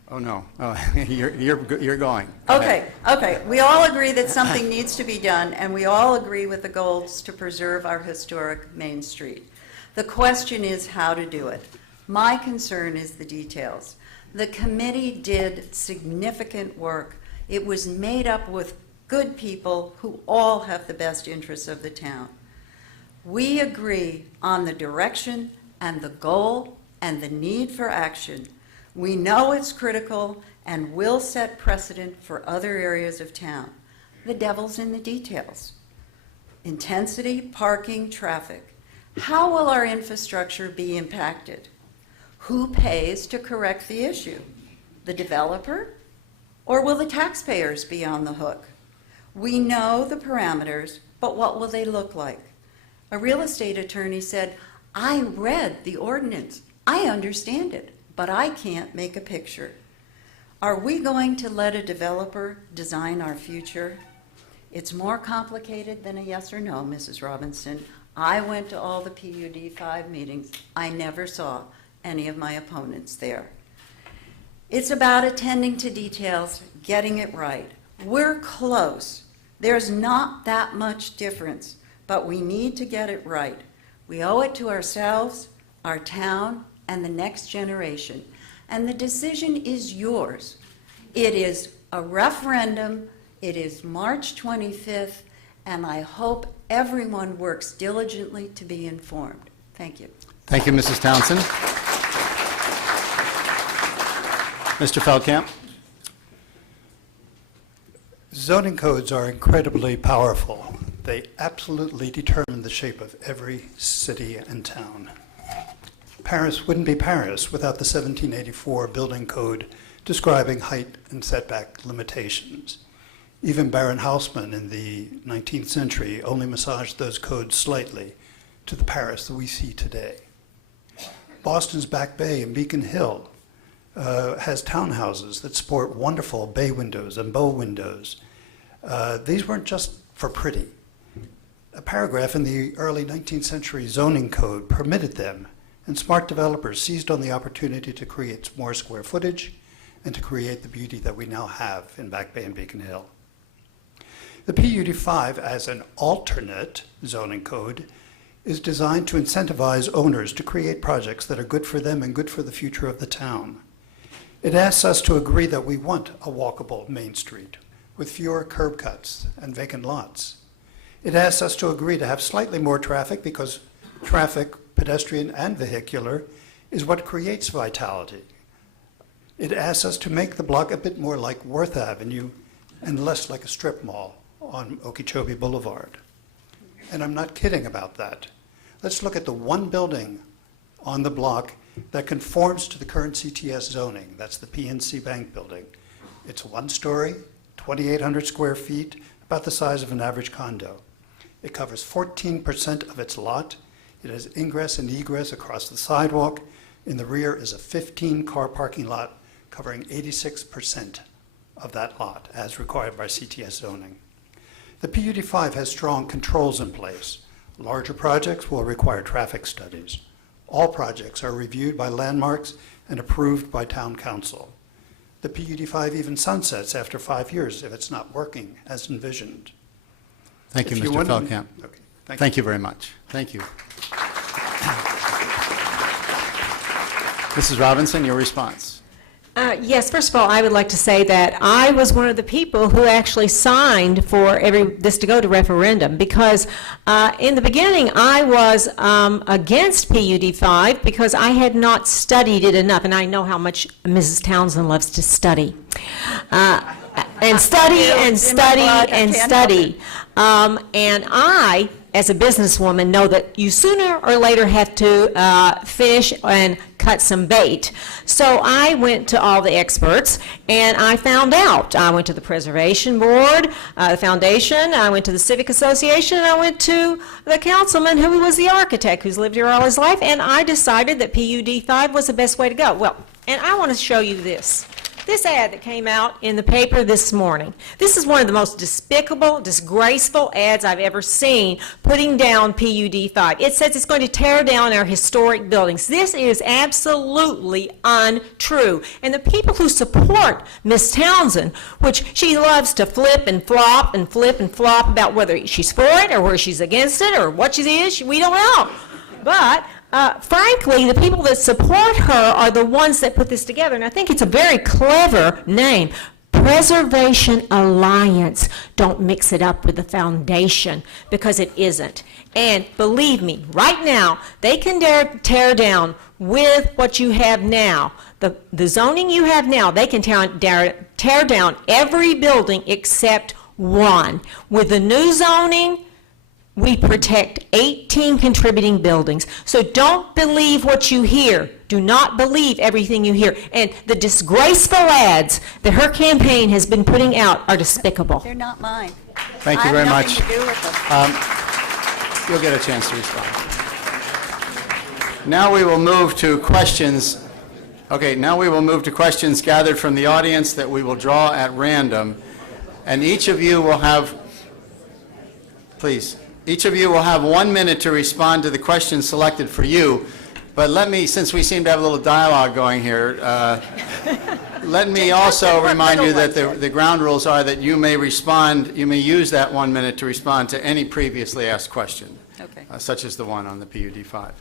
Oh, no. Oh, you're going. Go ahead. Okay. We all agree that something needs to be done, and we all agree with the goals to preserve our historic Main Street. The question is how to do it. My concern is the details. The committee did significant work. It was made up with good people who all have the best interests of the town. We agree on the direction and the goal and the need for action. We know it's critical and will set precedent for other areas of town. The devil's in the details. Intensity, parking, traffic. How will our infrastructure be impacted? Who pays to correct the issue? The developer? Or will the taxpayers be on the hook? We know the parameters, but what will they look like? A real estate attorney said, I read the ordinance. I understand it, but I can't make a picture. Are we going to let a developer design our future? It's more complicated than a yes or no, Mrs. Robinson. I went to all the PUD 5 meetings. I never saw any of my opponents there. It's about attending to details, getting it right. We're close. There's not that much difference, but we need to get it right. We owe it to ourselves, our town, and the next generation. And the decision is yours. It is a referendum. It is March 25th, and I hope everyone works diligently to be informed. Thank you. Thank you, Mrs. Townsend. Mr. Feldkamp? Zoning codes are incredibly powerful. They absolutely determine the shape of every city and town. Paris wouldn't be Paris without the 1784 building code describing height and setback limitations. Even Baron Haussmann in the 19th century only massaged those codes slightly to the Paris that we see today. Boston's Back Bay and Beacon Hill has townhouses that sport wonderful bay windows and bow windows. These weren't just for pretty. A paragraph in the early 19th century zoning code permitted them, and smart developers seized on the opportunity to create more square footage and to create the beauty that we now have in Back Bay and Beacon Hill. The PUD 5, as an alternate zoning code, is designed to incentivize owners to create projects that are good for them and good for the future of the town. It asks us to agree that we want a walkable Main Street with fewer curb cuts and vacant lots. It asks us to agree to have slightly more traffic because traffic, pedestrian and vehicular, is what creates vitality. It asks us to make the block a bit more like Worth Avenue and less like a strip mall on Okeechobee Boulevard. And I'm not kidding about that. Let's look at the one building on the block that conforms to the current CTS zoning. That's the PNC Bank building. It's one story, 2,800 square feet, about the size of an average condo. It covers 14% of its lot. It has ingress and egress across the sidewalk. In the rear is a 15-car parking lot covering 86% of that lot, as required by CTS zoning. The PUD 5 has strong controls in place. Larger projects will require traffic studies. All projects are reviewed by landmarks and approved by town council. The PUD 5 even sunsets after 5 years if it's not working as envisioned. Thank you, If Mr. want- Feldkamp. Okay, Thank you very much. Thank you. Mrs. Robinson, your response. Yes, first of all, I would like to say that I was one of the people who actually signed for this to go to referendum because in the beginning I was against PUD 5 because I had not studied it enough, and I know how much Mrs. Townsend loves to study. And study and study and study. And I, as a businesswoman, know that you sooner or later have to fish and cut some bait. So I went to all the experts and I found out. I went to the Preservation Board, the Foundation, I went to the Civic Association, and I went to the councilman who was the architect who's lived here all his life, and I decided that PUD 5 was the best way to go. Well, and I want to show you this. This ad that came out in the paper this morning. This is one of the most despicable, disgraceful ads I've ever seen putting down PUD 5. It says it's going to tear down our historic buildings. This is absolutely untrue. And the people who support Miss Townsend, which she loves to flip and flop and flip and flop about whether she's for it or whether she's against it or what she is, we don't know. But frankly, the people that support her are the ones that put this together, and I think it's a very clever name. Preservation Alliance. Don't mix it up with the foundation, because it isn't. And believe me, right now, they can tear down with what you have now. The zoning you have now, they can tear down every building except one. With the new zoning, we protect 18 contributing buildings. So don't believe what you hear. Do not believe everything you hear. And the disgraceful ads that her campaign has been putting out are despicable. They're not mine. Thank you very I have much. nothing to do with them. You'll get a chance to respond. Now we will move to questions. Okay, now we will move to questions gathered from the audience that we will draw at random. And each of you will have, please, each of you will have 1 minute to respond to the questions selected for you. But let me, since we seem to have a little dialogue going here, let me also remind you that the ground rules are that you may respond, you may use that 1 minute to respond to any previously asked question, Okay. such as the one on the PUD5.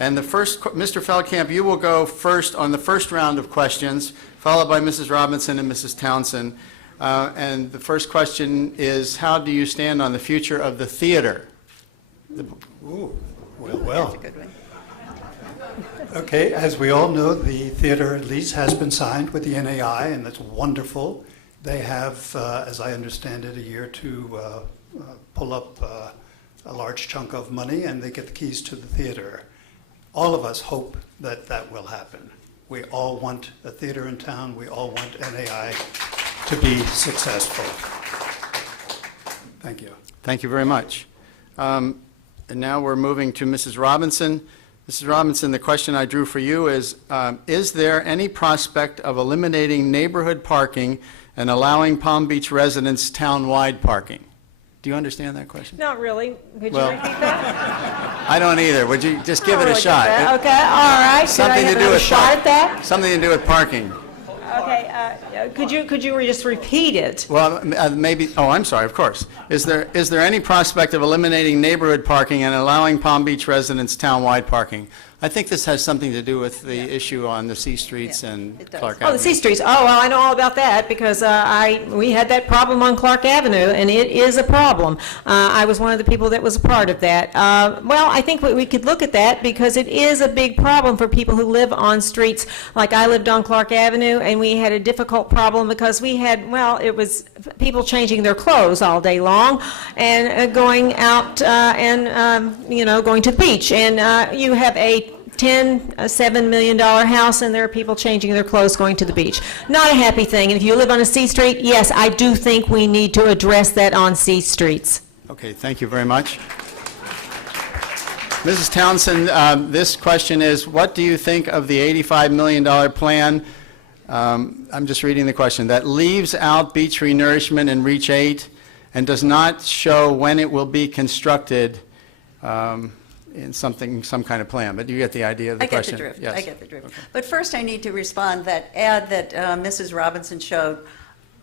And the first, Mr. Feldkamp, you will go first on the first round of questions, followed by Mrs. Robinson and Mrs. Townsend. And the first question is, how do you stand on the future of the theater? Ooh, That's well. a good one. Okay, as we all know, the theater lease has been signed with the NAI, and that's wonderful. They have, as I understand it, a year to pull up a large chunk of money, and they get the keys to the theater. All of us hope that that will happen. We all want a theater in town. We all want NAI to be successful. Thank you. Thank you very much. And now we're moving to Mrs. Robinson. Mrs. Robinson, the question I drew for you is there any prospect of eliminating neighborhood parking and allowing Palm Beach residents town-wide parking? Do you understand that question? Not really. Could Well, you repeat that? I don't either. Would you just give it a Really shot? get that. Okay, all right. Could I Something have to do another with shot at that? Something to do with parking. Okay, could you just repeat it? Well, maybe, oh, I'm sorry, of course. Is there any prospect of eliminating neighborhood parking and allowing Palm Beach residents town-wide parking? I think this has something to do with the issue on the C Streets Yeah, and it does. Clark Oh, Avenue. the C Streets. Oh, well, I know all about that because we had that problem on Clark Avenue, and it is a problem. I was one of the people that was a part of that. Well, I think we could look at that because it is a big problem for people who live on streets. Like I lived on Clark Avenue, and we had a difficult problem because we had, well, it was people changing their clothes all day long and going out going to the beach. And you have a $7 million house, and there are people changing their clothes going to the beach. Not a happy thing. And if you live on a C Street, yes, I do think we need to address that on C Streets. Okay, thank you very much. Mrs. Townsend, this question is, what do you think of the $85 million plan? I'm just reading the question. That leaves out beach renourishment in Reach 8 and does not show when it will be constructed in some kind of plan. But you get the idea of the question? I get the drift. Yes. I get the drift. But first, I need to respond. That ad that Mrs. Robinson showed,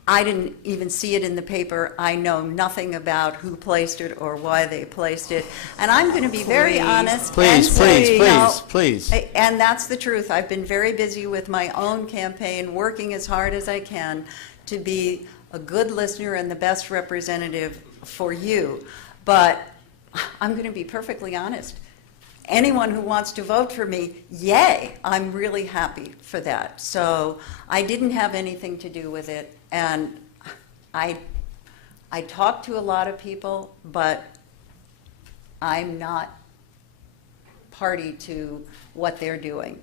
I didn't even see it in the paper. I know nothing about who placed it or why they placed it. And I'm going to be very honest. Please, and say, please. And that's the truth. I've been very busy with my own campaign, working as hard as I can to be a good listener and the best representative for you. But I'm going to be perfectly honest. Anyone who wants to vote for me, yay, I'm really happy for that. So I didn't have anything to do with it. And I talked to a lot of people, but I'm not party to what they're doing.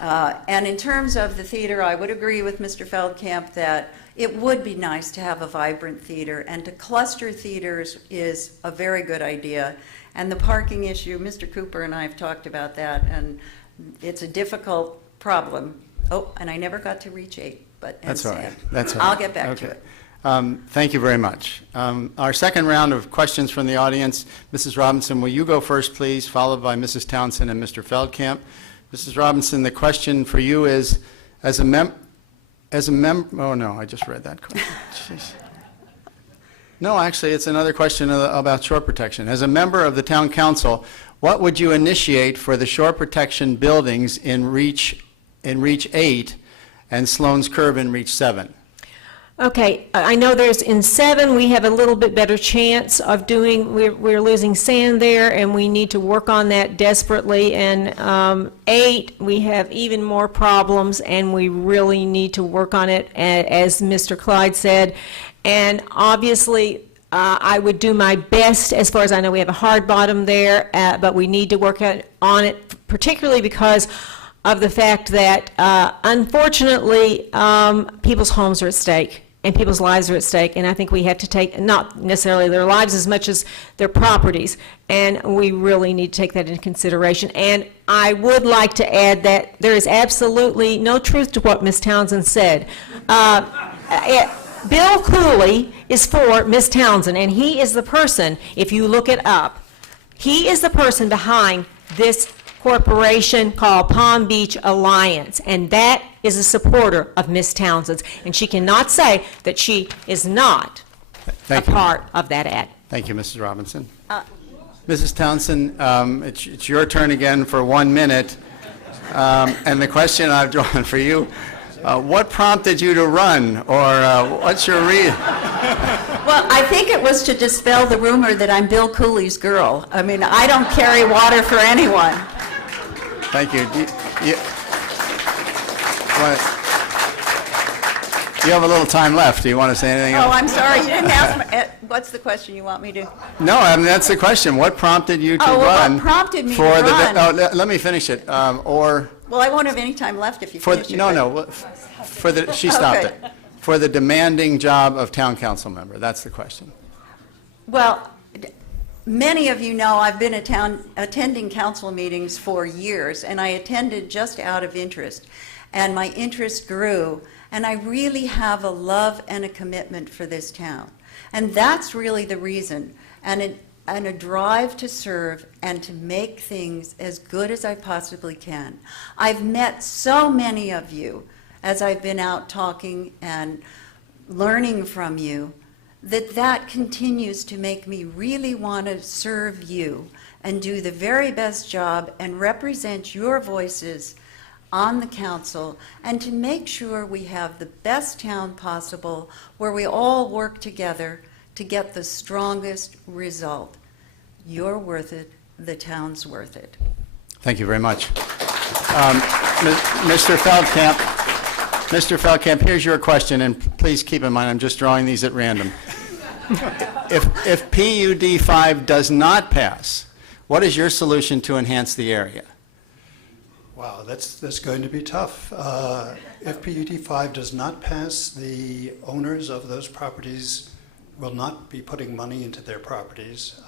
And in terms of the theater, I would agree with Mr. Feldkamp that it would be nice to have a vibrant theater, and to cluster theaters is a very good idea. And the parking issue, Mr. Cooper and I have talked about that, and it's a difficult problem. Oh, and I never got to Reach 8, but That's all right. sad. That's all right. I'll get back to Okay. it. Thank you very much. Our second round of questions from the audience, Mrs. Robinson, will you go first, please, followed by Mrs. Townsend and Mr. Feldkamp. Mrs. Robinson, the question for you is, oh no, I just read that question. Jeez. No, actually, it's another question about shore protection. As a member of the town council, what would you initiate for the shore protection buildings in Reach 8 and Sloan's Curve in Reach 7? Okay, I know in 7, we have a little bit better chance of we're losing sand there, and we need to work on that desperately. And 8, we have even more problems, and we really need to work on it, as Mr. Clyde said. And obviously, I would do my best, as far as I know, we have a hard bottom there, but we need to work on it, particularly because of the fact that, unfortunately, people's homes are at stake, and people's lives are at stake, and I think we have to take, not necessarily their lives as much as their properties, and we really need to take that into consideration. And I would like to add that there is absolutely no truth to what Ms. Townsend said. Bill Cooley is for Ms. Townsend, and he is the person, if you look it up, he is the person behind this corporation called Palm Beach Alliance, and that is a supporter of Ms. Townsend's, and she cannot say that she is not Thank you. part of that ad. Thank you, Mrs. Robinson. Mrs. Townsend, it's your turn again for 1 minute. And the question I've drawn for you, what prompted you to run, or what's your reason? Well, I think it was to dispel the rumor that I'm Bill Cooley's girl. I mean, I don't carry water for anyone. Thank you. You have a little time left. Do you want to say anything else? Oh, I'm sorry, you didn't ask me. What's the question you want me to? No, I mean, that's the question. What prompted you to Oh, well, run? what prompted me to for the? run? Let me finish it. Or Well, I won't have any time left if you for finish it. no, but- no. For the she stopped Okay. it. For the demanding job of town council member. That's the question. Well, many of you know I've been attending council meetings for years, and I attended just out of interest. And my interest grew, and I really have a love and a commitment for this town. And that's really the reason, and a drive to serve and to make things as good as I possibly can. I've met so many of you as I've been out talking and learning from you, that continues to make me really want to serve you and do the very best job and represent your voices on the council, and to make sure we have the best town possible where we all work together to get the strongest result. You're worth it, the town's worth it. Thank you very much. Mr. Feldkamp, here's your question, and please keep in mind, I'm just drawing these at random. If PUD 5 does not pass, what is your solution to enhance the area? Wow, that's going to be tough. If PUD 5 does not pass, the owners of those properties will not be putting money into their properties.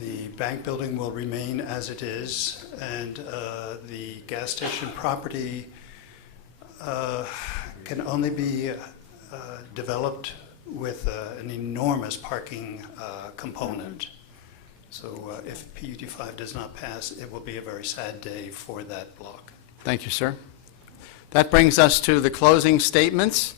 The bank building will remain as it is, and the gas station property can only be developed with an enormous parking component. So if PUD 5 does not pass, it will be a very sad day for that block. Thank you, sir. That brings us to the closing statements.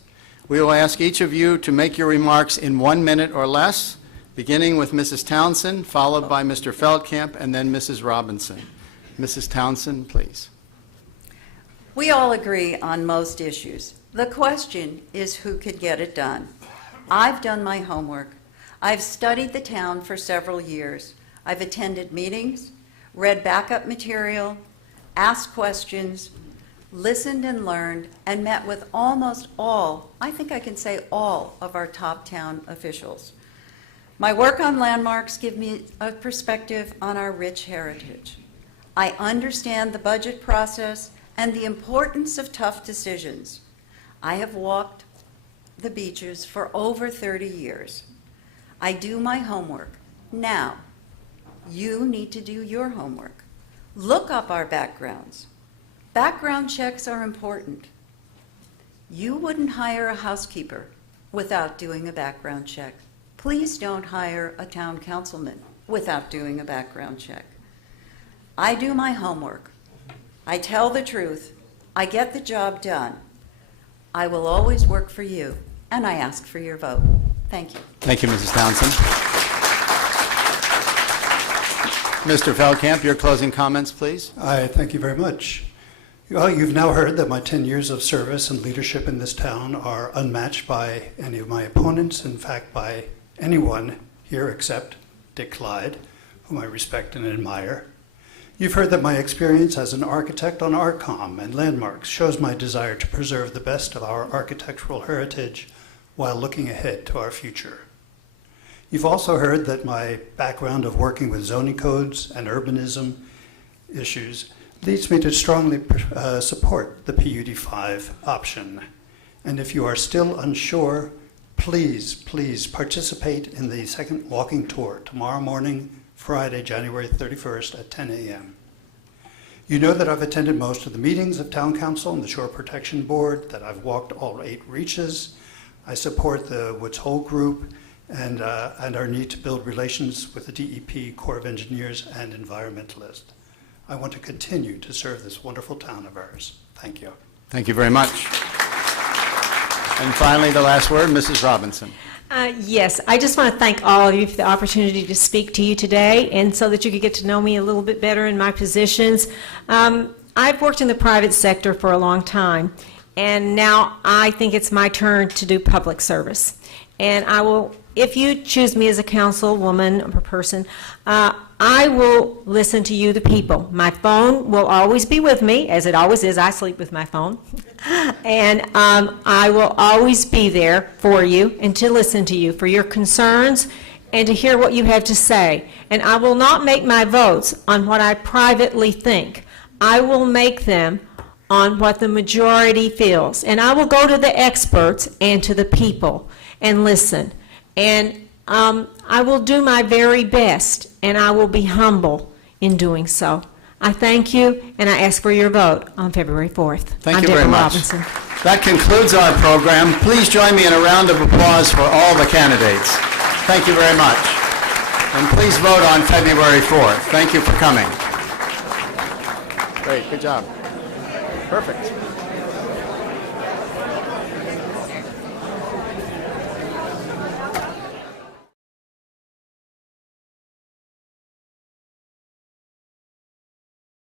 We will ask each of you to make your remarks in 1 minute or less, beginning with Mrs. Townsend, followed by Mr. Feldkamp, and then Mrs. Robinson. Mrs. Townsend, please. We all agree on most issues. The question is who could get it done. I've done my homework. I've studied the town for several years. I've attended meetings, read backup material, asked questions, listened and learned, and met with almost all, I think I can say all, of our top town officials. My work on landmarks gives me a perspective on our rich heritage. I understand the budget process and the importance of tough decisions. I have walked the beaches for over 30 years. I do my homework. Now, you need to do your homework. Look up our backgrounds. Background checks are important. You wouldn't hire a housekeeper without doing a background check. Please don't hire a town councilman without doing a background check. I do my homework. I tell the truth. I get the job done. I will always work for you, and I ask for your vote. Thank you. Thank you, Mrs. Townsend. Mr. Feldkamp, your closing comments, please. Thank you very much. Well, you've now heard that my 10 years of service and leadership in this town are unmatched by any of my opponents, in fact, by anyone here except Dick Clyde, whom I respect and admire. You've heard that my experience as an architect on ARCOM and landmarks shows my desire to preserve the best of our architectural heritage while looking ahead to our future. You've also heard that my background of working with zoning codes and urbanism issues leads me to strongly support the PUD 5 option. And if you are still unsure, please participate in the second walking tour tomorrow morning, Friday, January 31st at 10 a.m. You know that I've attended most of the meetings of Town Council and the Shore Protection Board, that I've walked all 8 reaches. I support the Woods Hole Group and our need to build relations with the DEP, Corps of Engineers, and environmentalists. I want to continue to serve this wonderful town of ours. Thank you. Thank you very much. And finally, the last word, Mrs. Robinson. Yes, I just want to thank all of you for the opportunity to speak to you today, and so that you could get to know me a little bit better in my positions. I've worked in the private sector for a long time, and now I think it's my turn to do public service. And I will, if you choose me as a councilwoman or person, I will listen to you, the people. My phone will always be with me, as it always is. I sleep with my phone. And I will always be there for you and to listen to you for your concerns and to hear what you have to say. And I will not make my votes on what I privately think. I will make them on what the majority feels. And I will go to the experts and to the people and listen. And I will do my very best, and I will be humble in doing so. I thank you, and I ask for your vote on February 4th. Thank I'm you very Deborah much. Robinson. That concludes our program. Please join me in a round of applause for all the candidates. Thank you very much. And please vote on February 4th. Thank you for coming. Great, good job. Perfect.